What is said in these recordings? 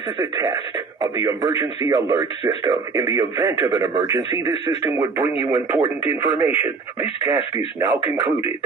This is a test of the emergency alert system. In the event of an emergency, this system would bring you important information. This task is now concluded.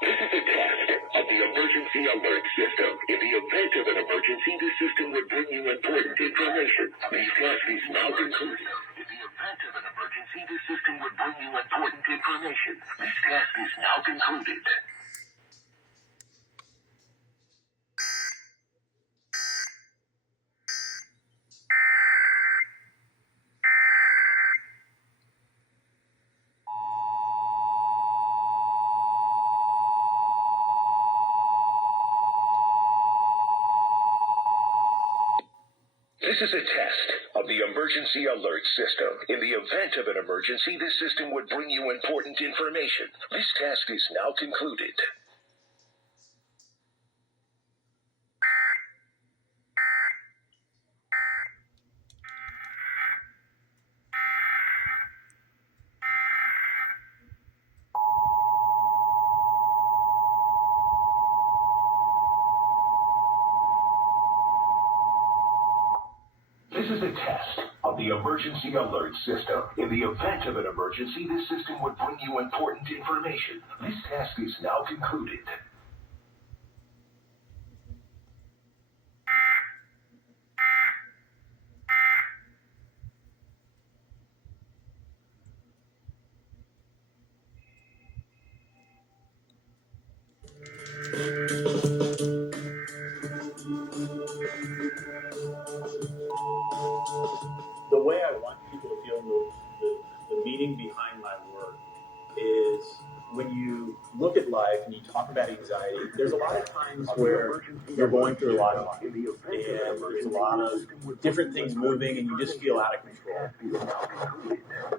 This is a test of the emergency alert system. In the event of an emergency, this system would bring you important information. This task is now concluded. In the event of an emergency, this system would bring you important information. This task is now concluded. This is a test of the emergency alert system. In the event of an emergency, this system would bring you important information. This task is now concluded. This is a test of the emergency alert system. In the event of an emergency, this system would bring you important information. This task is now concluded. The way I want people to feel the meaning behind my work is when you look at life and you talk about anxiety, there's a lot of times where you're going through a lot of life and there's a lot of different things moving and you just feel out of control.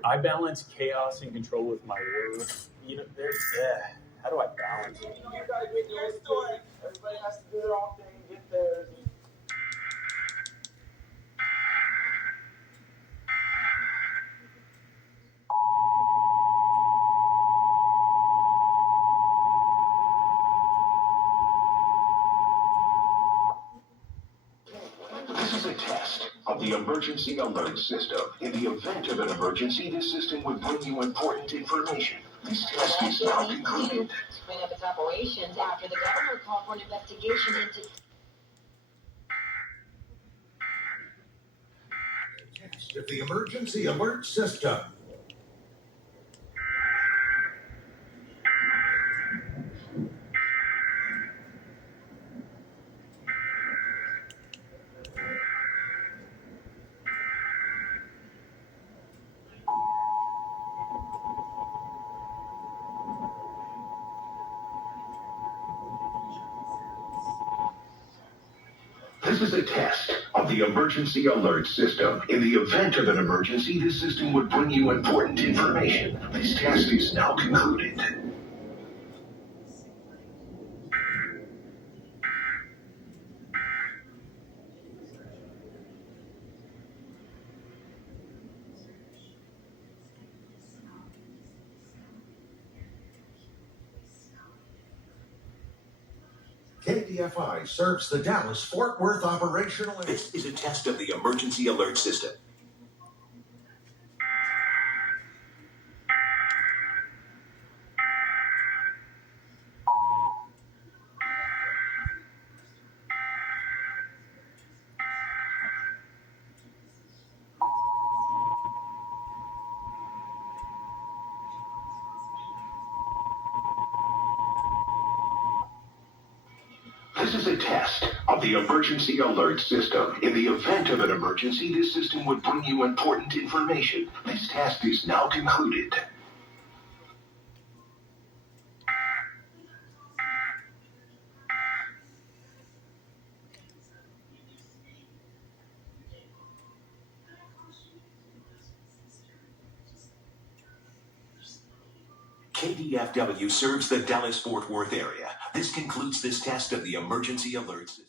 I balance chaos and control with my work. You know, how do I balance it? You guys get your story. Everybody has to do their own thing, get theirs. This is a test of the emergency alert system. In the event of an emergency, this system would bring you important information. This test is now concluded. Bring up its operations after the governor called for an investigation into test of the emergency alert system. This is a test of the emergency alert system. In the event of an emergency, this system would bring you important information. This test is now concluded. KDFI serves the Dallas-Fort Worth operational. This is a test of the emergency alert system. This is a test of the emergency alert system. In the event of an emergency, this system would bring you important information. This task is now concluded. KDFW serves the Dallas-Fort Worth area. This concludes this test of the emergency alert system.